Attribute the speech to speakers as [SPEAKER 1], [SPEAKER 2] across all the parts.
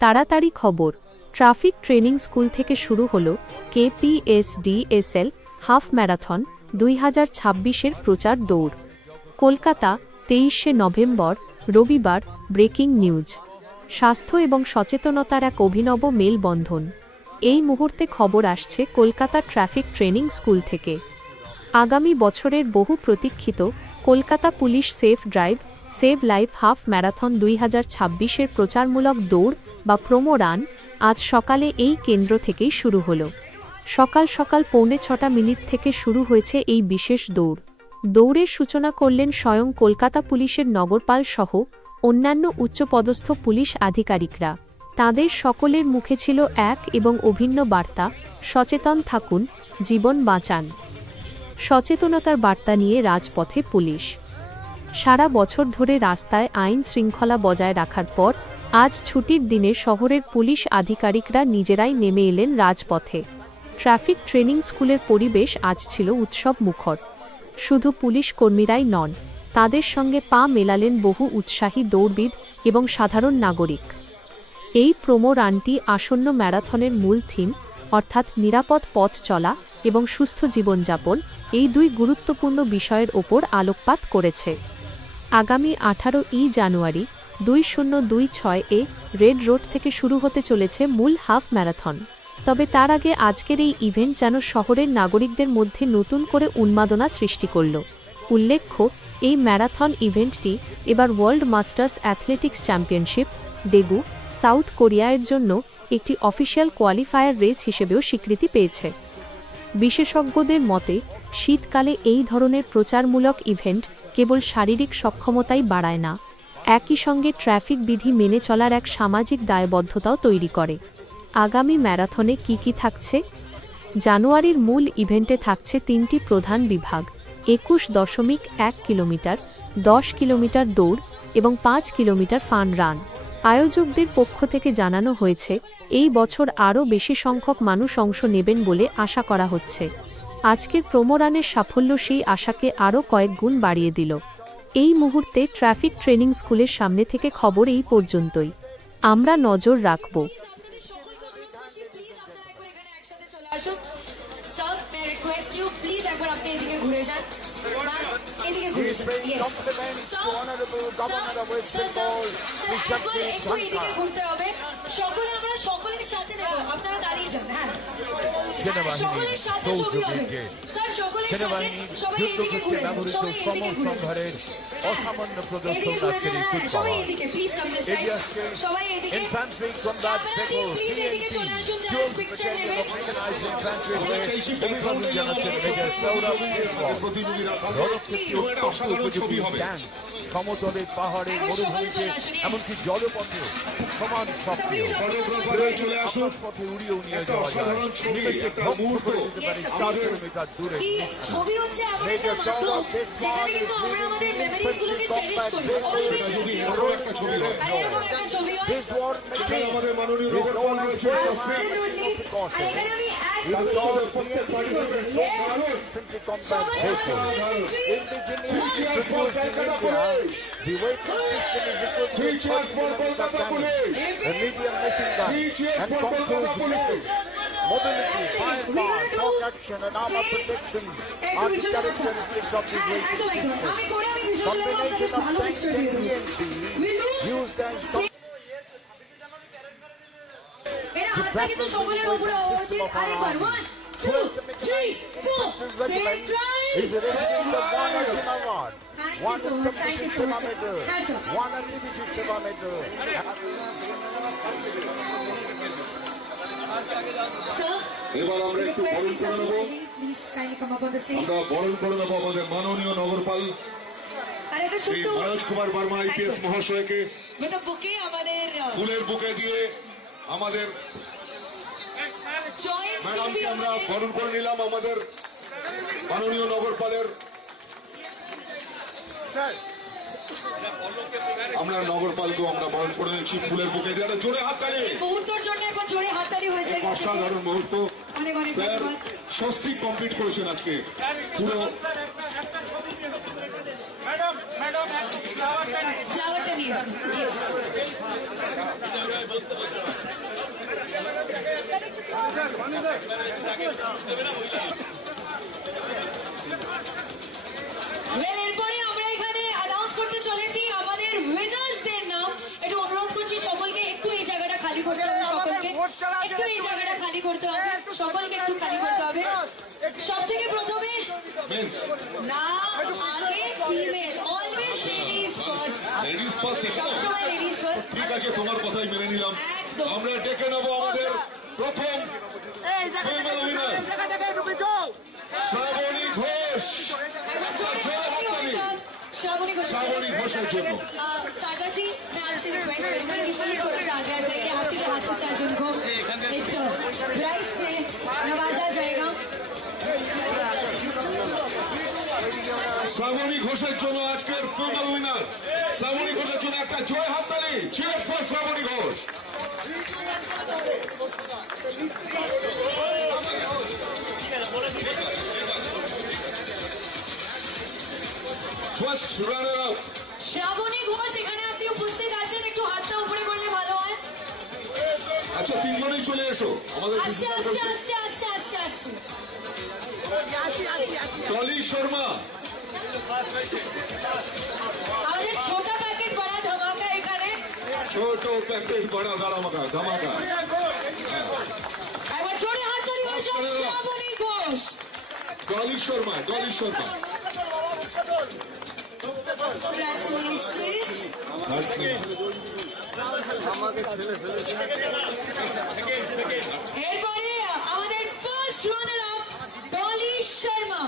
[SPEAKER 1] তাড়াতাড়ি খবর। Traffic training school থেকে শুরু হল কেপিএসডিএসএল হাফ ম্যারাথন দুই হাজার ছাব্বিশের প্রচার দৌড়। কলকাতা, তেইশে নভেম্বর, রবিবার, ব্রেকিং নিউজ। স্বাস্থ্য এবং সচেতনতার এক অভিনব মেলবন্ধন। এই মুহূর্তে খবর আসছে কলকাতা ট্রাফিক ট্রেনিং স্কুল থেকে। আগামী বছরের বহু প্রতীক্ষিত Kolkata police safe drive, save life half marathon দুই হাজার ছাব্বিশের প্রচারমূলক দৌড় বা প্রোমো রান আজ সকালে এই কেন্দ্র থেকেই শুরু হল। সকাল সকাল পৌনে ছটা মিনিট থেকে শুরু হয়েছে এই বিশেষ দৌড়। দৌড়ের সূচনা করলেন স্বয়ং কলকাতা পুলিশের নগরপাল সহ অন্যান্য উচ্চপদস্থ পুলিশ আধিকারিকরা। তাদের সকলের মুখে ছিল এক এবং অভিন্ন বার্তা, সচেতন থাকুন, জীবন বাঁচান। সচেতনতার বার্তা নিয়ে রাজপথে পুলিশ। সারা বছর ধরে রাস্তায় আইন শৃঙ্খলা বজায় রাখার পর আজ ছুটির দিনে শহরের পুলিশ আধিকারিকরা নিজেরাই নেমে এলেন রাজপথে। ট্রাফিক ট্রেনিং স্কুলের পরিবেশ আজ ছিল উৎসব মুখর। শুধু পুলিশ কর্মীরাই নন, তাদের সঙ্গে পা মেলালেন বহু উৎসাহী দৌড়বিদ এবং সাধারণ নাগরিক। এই প্রোমো রানটি আসন্ন ম্যারাথনের মূল থিম, অর্থাৎ নিরাপদ পথ চলা এবং সুস্থ জীবনযাপন, এই দুই গুরুত্বপূর্ণ বিষয়ের ওপর আলোকপাত করেছে। আগামী আঠারো ই জানুয়ারি দুই শূন্য দুই ছয় এ রেড রোড থেকে শুরু হতে চলেছে মূল হাফ ম্যারাথন। তবে তার আগে আজকের এই ইভেন্ট যেন শহরের নাগরিকদের মধ্যে নতুন করে উন্মাদনা সৃষ্টি করল। উল্লেখ্য, এই ম্যারাথন ইভেন্টটি এবার world masters athletics championship Daegu south কোরিয়ার জন্য একটি অফিসিয়াল কোয়ালিফায়ার রেস হিসেবেও স্বীকৃতি পেয়েছে। বিশেষজ্ঞদের মতে, শীতকালে এই ধরনের প্রচারমূলক ইভেন্ট কেবল শারীরিক সক্ষমতাই বাড়ায় না একই সঙ্গে ট্রাফিক বিধি মেনে চলার এক সামাজিক দায়বদ্ধতাও তৈরি করে। আগামী ম্যারাথনে কি কি থাকছে? জানুয়ারির মূল ইভেন্টে থাকছে তিনটি প্রধান বিভাগ। একুশ দশমিক এক কিলোমিটার, দশ কিলোমিটার দৌড় এবং পাঁচ কিলোমিটার ফান রান। আয়োজকদের পক্ষ থেকে জানানো হয়েছে, এই বছর আরও বেশি সংখ্যক মানুষ অংশ নেবেন বলে আশা করা হচ্ছে। আজকের প্রোমোরানের সাফল্য সেই আশাকে আরও কয়েক গুণ বাড়িয়ে দিল। এই মুহূর্তে ট্রাফিক ট্রেনিং স্কুলের সামনে থেকে খবর এই পর্যন্তই। আমরা নজর রাখব।
[SPEAKER 2] আসুন sir may request you please একবার আপনি এদিকে ঘুরে যান ম্যাম এদিকে ঘুরে যান ইয়েস একবার একটু এদিকে ঘুরতে হবে। সকলে সকলের সাথে হ্যাঁ
[SPEAKER 3] সেনাবাহিনীর ব্যবহৃত অসামান্য প্রদর্শন আজকের এই
[SPEAKER 2] হ্যাঁ সবাই
[SPEAKER 3] কুচকাওয়াজ
[SPEAKER 2] এদিকে প্লিজ কাম দিস সাইড
[SPEAKER 3] এগিয়ে আসছে infantry combat
[SPEAKER 2] camera
[SPEAKER 3] vehicle
[SPEAKER 2] please এদিকে চলে আসুন যারা
[SPEAKER 3] Fuel
[SPEAKER 2] পিকচার নেবে।
[SPEAKER 3] Organized Infantry Brigade, অভিবাদন জানাচ্ছেন মেজর সৌরভ কেশওয়াল। রণক্ষেত্রে অত্যন্ত উপযোগী ট্যাঙ্ক, সমতলে পাহাড়ে
[SPEAKER 2] এখন সকালে
[SPEAKER 3] মরুভূমিতে. এমনকি জলপথে সমান সক্রিয়। আকাশপথে উড়িয়েও নিয়ে যাওয়া যায়। নিজেকে করে দিতে পারে দূরে
[SPEAKER 2] কি ছবি হচ্ছে এমন একটা মাধ্যম যেখানে কিন্তু আমরা আমাদের মেমোরিজ গুলোকে চেরিশ করি.
[SPEAKER 4] এরকম একটা ছবি হয়
[SPEAKER 2] আর এরকম একটা ছবি হয়
[SPEAKER 3] machine
[SPEAKER 4] আমাদের মাননীয় নগরপাল রয়েছে ট্রাফিক
[SPEAKER 2] Absolutely. আর এখানে আমি. Three
[SPEAKER 4] cheers for Kolkata Police.
[SPEAKER 3] The vehicle system is equipped
[SPEAKER 4] Three
[SPEAKER 3] with
[SPEAKER 4] cheers for
[SPEAKER 3] 5 millimeter
[SPEAKER 4] Kolkata
[SPEAKER 3] cannon,
[SPEAKER 4] Police.
[SPEAKER 3] a medium
[SPEAKER 4] Three cheers
[SPEAKER 3] and
[SPEAKER 4] for
[SPEAKER 3] Mobility, firepower,
[SPEAKER 2] gonna
[SPEAKER 3] action, and armor protection are the characteristics of the
[SPEAKER 2] হ্যাঁ,
[SPEAKER 3] system.
[SPEAKER 2] আপনাদের
[SPEAKER 3] Combination of tank
[SPEAKER 2] picture
[SPEAKER 3] and। TNT used as
[SPEAKER 2] সকলের উপরে হওয়া উচিত। আরেকবার, one, two, three, four. Safe drive.
[SPEAKER 3] is a of one Arjuna Award, one
[SPEAKER 2] so
[SPEAKER 3] Seva. Medal, one Adivasi Seva Medal.
[SPEAKER 4] এবার আমরা একটু বরণ করে নেব. আমরা বরণ করে নেব আমাদের মাননীয় নগরপাল
[SPEAKER 2] আর একটা
[SPEAKER 4] শ্রী
[SPEAKER 2] ছোট্ট
[SPEAKER 4] মনোজ কুমার বর্মা আইপিএস মহাশয়কে
[SPEAKER 2] uh,
[SPEAKER 4] ফুলের বুকে দিয়ে আমাদের ম্যাডামকে আমরা বরণ করে নিলাম আমাদের মাননীয় নগরপালের আমরা নগরপালকেও আমরা বরণ করে নিচ্ছি ফুলের বুকে। দিয়ে একটা জোরে হাত তালি
[SPEAKER 2] মুহূর্তের জন্য একবার জোরে হাততালি হয়ে যায়।
[SPEAKER 4] অসাধারণ মুহূর্ত।
[SPEAKER 2] অনেক অনেক
[SPEAKER 4] স্যার
[SPEAKER 2] ধন্যবাদ।
[SPEAKER 4] স্বস্তি কমপ্লিট করেছেন আজকে। পুরো
[SPEAKER 2] ফ্লাওয়ারটা একটু এই জায়গাটা খালি করতে হবে সকলকে একটু খালি করতে হবে। সব থেকে প্রথমে না আগে female always ladies first
[SPEAKER 4] ladies first
[SPEAKER 2] সবসময় লেডিস ফার্স্ট
[SPEAKER 4] ঠিক আছে তোমার কথাই মেনে নিলাম। আমরা ডেকে নেব আমাদের প্রথম ফিমেল উইনার শ্রাবণী ঘোষ।
[SPEAKER 2] একবার জোরে
[SPEAKER 4] জোরে
[SPEAKER 2] হাততালি।
[SPEAKER 4] শ্রাবণী ঘোষের জন্য। শ্রাবণী ঘোষের জন্য। আজকের ফাইনাল উইনার শ্রাবণী ঘোষের জন্য একটা জয় হাততালি। Cheers for Shrabani Ghosh. First runner up
[SPEAKER 2] Shrabani Ghosh এখানে আপনি উপস্থিত আছেন। একটু হাতটা উপরে করলে ভালো হয়।
[SPEAKER 4] আচ্ছা তিনজনেই চলে এসো। আমাদের
[SPEAKER 2] আসছে আসছে আসছে আসছে আসছে আসছে।
[SPEAKER 4] টলি শর্মা।
[SPEAKER 2] আমাদের ছোট প্যাকেট বড় ধামাকা এখানে।
[SPEAKER 4] ছোট প্যাকেট বড়া দাঁড়ামাকা ধামাকা।
[SPEAKER 2] একবার জোরে হাততালি হয়ে যাক শ্রাবণী ঘোষ।
[SPEAKER 4] ডলি শর্মা ডলি শর্মা।
[SPEAKER 2] এরপরে আমাদের first runner up Dolly Sharma.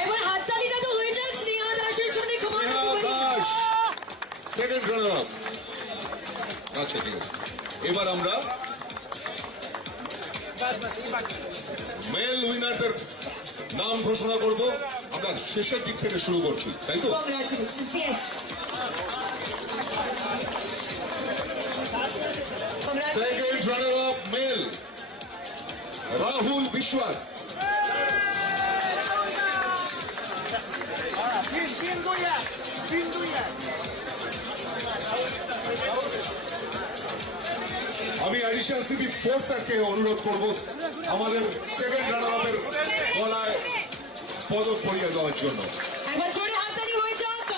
[SPEAKER 2] একবার হাততালিটা তো হয়ে যাক স্নেহা দাসের জন্য কমান
[SPEAKER 4] দাস। সেকেন্ড রানার আপ আচ্ছা ঠিক আছে। এবার আমরা মেল উইনারদের নাম ঘোষণা করব। আমরা শেষের দিক থেকে শুরু করছি তাই তো. Second runner up male Rahul Biswas additional CP four স্যারকে অনুরোধ করব আমাদের সেকেন্ড রানার আপের গলায় পদক পরিয়ে দেওয়ার জন্য।
[SPEAKER 2] একবার জোরে হাততালি হয়ে যাক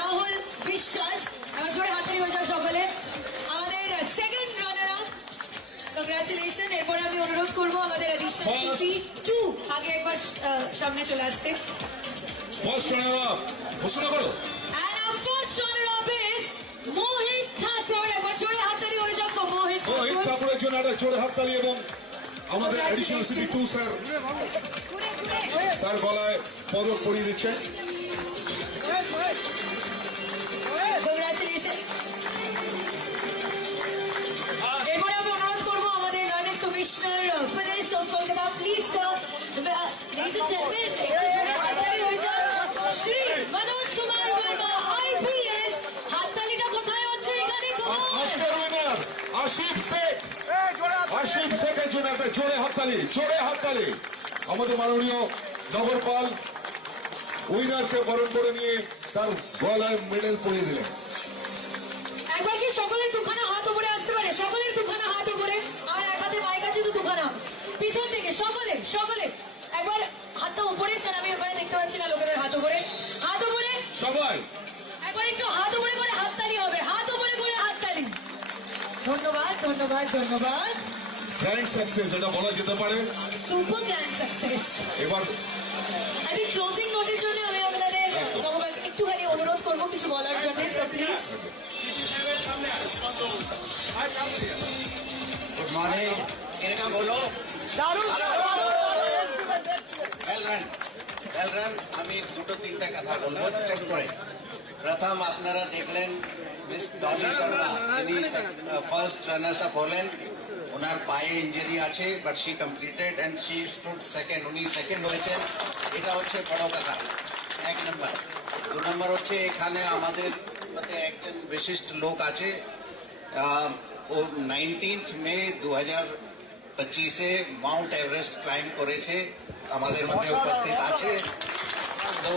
[SPEAKER 2] রাহুল বিশ্বাস একবার জোরে হাততালি হয়ে যাক সকলে। আমাদের সেকেন্ড রানার আপ কংগ্রাচুলেশন এরপরে আমি অনুরোধ করব আমাদের
[SPEAKER 4] First.
[SPEAKER 2] সিপি টু আগে একবার সামনে চলে আসতে।
[SPEAKER 4] ফার্স্ট রানার আপ ঘোষণা করো। একটা জোরে হাততালি এবং আমাদের অ্যাডিশনাল সিপি টু স্যার তার গলায় পদক পরিয়ে দিচ্ছেন
[SPEAKER 2] commissioner
[SPEAKER 4] police of Kolkata please Asif শেখের জন্য একটা জোরে হাততালি জোরে হাততালি। আমাদের মাননীয় নগরপাল উইনারকে বরণ করে নিয়ে তার গলায় মেডেল পরিয়ে দিলেন।
[SPEAKER 2] একবার কি সকলের দুখানা হাত উপরে আসতে পারে? সকলের দুখানা হাত উপরে? আর এক হাতে মাইক আছে তো দুখানা। পিছন থেকে সকলে সকলে। একবার হাতটা উপরে স্যার আমি ওখানে দেখতে পাচ্ছি না লোকেদের হাত উপরে। হাত উপরে?
[SPEAKER 4] সবাই।
[SPEAKER 2] একবার একটু হাত উপরে করে হাততালি হবে। হাত উপরে করে হাততালি। ধন্যবাদ ধন্যবাদ ধন্যবাদ।
[SPEAKER 4] গ্র্যান্ড সাকসেস এটা বলা যেতে পারে।
[SPEAKER 2] সুপার গ্র্যান্ড সাকসেস
[SPEAKER 4] এবার
[SPEAKER 2] আমি ক্লোজিং নোটের জন্য আমি আপনাদের একটুখানি অনুরোধ করব কিছু বলার হ্যাঁ, জন্য সো প্লিজ
[SPEAKER 5] গুড মর্নিং এটা বলো। দারুণ ওয়েল আমি দুটো তিনটা কথা বলব চেক করে। প্রথম আপনারা দেখলেন মিস ডলি শর্মা যিনি ফার্স্ট রানার্স আপ হলেন ওনার পায়ে ইঞ্জুরি আছে but she completed and she stood second উনি সেকেন্ড হয়েছেন। এটা হচ্ছে বড় কথা। এক নম্বর দু নম্বর হচ্ছে এখানে আমাদের মধ্যে একজন বিশিষ্ট লোক আছে। ও নাইনটিন্থ মে দু হাজার পঁচিশে মাউন্ট এভারেস্ট ক্লাইম্ব করেছে। আমাদের মধ্যে উপস্থিত আছে। তো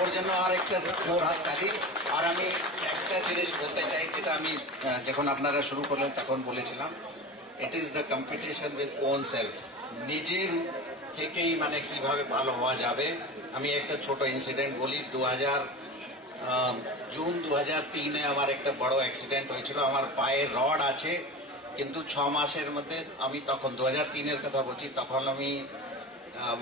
[SPEAKER 5] ওর জন্য আর একটা জোর হাত তালি আর আমি একটা জিনিস বলতে চাই, যেটা আমি যখন আপনারা শুরু করলেন তখন বলেছিলাম it is the competition with own self নিজের থেকেই মানে কীভাবে ভালো হওয়া যাবে। আমি একটা ছোট ইনসিডেন্ট বলি দু হাজার জুন দু হাজার তিনে আমার একটা বড় অ্যাক্সিডেন্ট হয়েছিল। আমার পায়ে রড আছে, কিন্তু ছ মাসের মধ্যে আমি তখন দু হাজার তিনের কথা বলছি, তখন আমি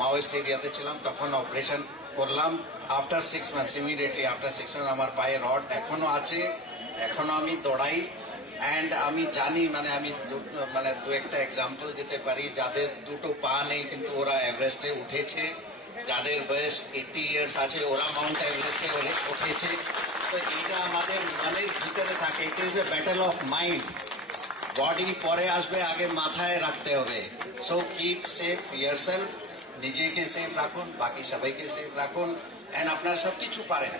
[SPEAKER 5] মাওয়েস্ট এরিয়াতে ছিলাম, তখন অপারেশন করলাম। After six months immediately after six month আমার পায়ে রড এখনও আছে, এখনও আমি দৌড়াই। অ্যান্ড আমি জানি মানে আমি মানে দু একটা এক্সাম্পল দিতে পারি, যাদের দুটো পা নেই, কিন্তু ওরা এভারেস্টে উঠেছে। যাদের বয়স এইটি ইয়ার্স আছে, ওরা মাউন্ট এভারেস্টে উঠেছে। তো এইটা আমাদের মনের ভিতরে থাকে। It is a battle of mind body পরে আসবে, আগে মাথায় রাখতে হবে। সো কিপ সেফ ইয়ারসেলফ নিজেকে সেফ রাখুন, বাকি সবাইকে সেফ রাখুন অ্যান্ড আপনারা সব কিছু পারেন।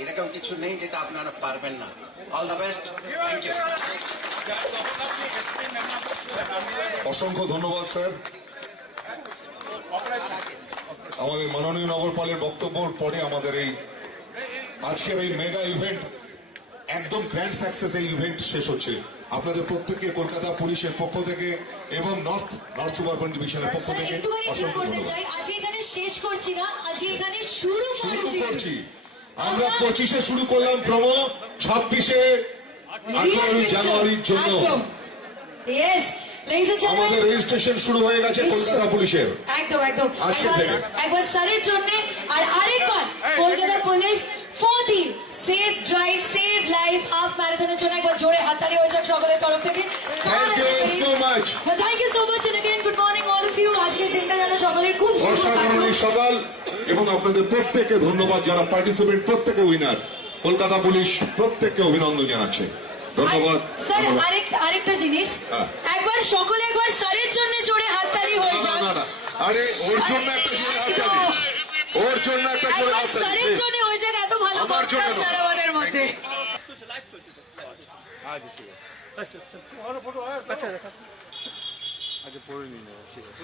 [SPEAKER 5] এরকম কিছু নেই যেটা আপনারা পারবেন না। All the best thank you
[SPEAKER 4] অসংখ্য ধন্যবাদ, স্যার। আমাদের মাননীয় নগরপালের বক্তব্যর পরে আমাদের এই আজকের এই মেগা ইভেন্ট একদম গ্র্যান্ড সাকসেস এই ইভেন্ট শেষ হচ্ছে। আপনাদের প্রত্যেককে কলকাতা পুলিশের পক্ষ থেকে এবং নর্থ নর্থ সুপারবন ডিভিশনের পক্ষ থেকে অসংখ্য ধন্যবাদ।
[SPEAKER 2] আজকে এখানে শেষ করছি না আজকে এখানে শুরু করছি।
[SPEAKER 4] আমরা পঁচিশে শুরু করলাম প্রমো ছাব্বিশে আঠারোই জানুয়ারির জন্য। আমাদের রেজিস্ট্রেশন শুরু হয়ে গেছে কলকাতা পুলিশের।
[SPEAKER 2] একদম একদম।
[SPEAKER 4] আজকে
[SPEAKER 2] একবার-
[SPEAKER 4] থেকে।
[SPEAKER 2] একবার স্যারের জন্য আর আরেকবার Kolkata police for the safe drive life half ম্যারাথনের জন্য একবার জোরে হাততালি হয়ে যাক সকলের তরফ থেকে
[SPEAKER 4] Thank you so much.
[SPEAKER 2] Thank you so much and again good morning all of you আজকের দিনটা যেন সকলের খুব সুন্দর
[SPEAKER 4] অসাধারণ
[SPEAKER 2] কাটুক।
[SPEAKER 4] এই সকাল এবং আপনাদের প্রত্যেককে ধন্যবাদ যারা পার্টিসিপেট প্রত্যেকে উইনার কলকাতা পুলিশ প্রত্যেককে অভিনন্দন জানাচ্ছে ধন্যবাদ
[SPEAKER 2] আর- স্যার
[SPEAKER 4] ধন্যবাদ।
[SPEAKER 2] আরেকটা আরেকটা জিনিস
[SPEAKER 4] হ্যাঁ।
[SPEAKER 2] একবার সকলে একবার স্যারের জন্য জোরে হাততালি হয়ে
[SPEAKER 4] না,
[SPEAKER 2] যাক
[SPEAKER 4] না, না। আরে ওর জন্য একটা জোরে হাততালি ওর জন্য একটা জোরে
[SPEAKER 2] একবার
[SPEAKER 4] হাততালি
[SPEAKER 2] স্যারের জন্য হয়ে যাক এত ভালো
[SPEAKER 4] আমার জন্য
[SPEAKER 2] বক্তা
[SPEAKER 4] নয়।
[SPEAKER 2] স্যার আমাদের মধ্যে
[SPEAKER 6] আচ্ছা ঠিক আছে আচ্ছা আচ্ছা আচ্ছা নিয়ে নেব ঠিক আছে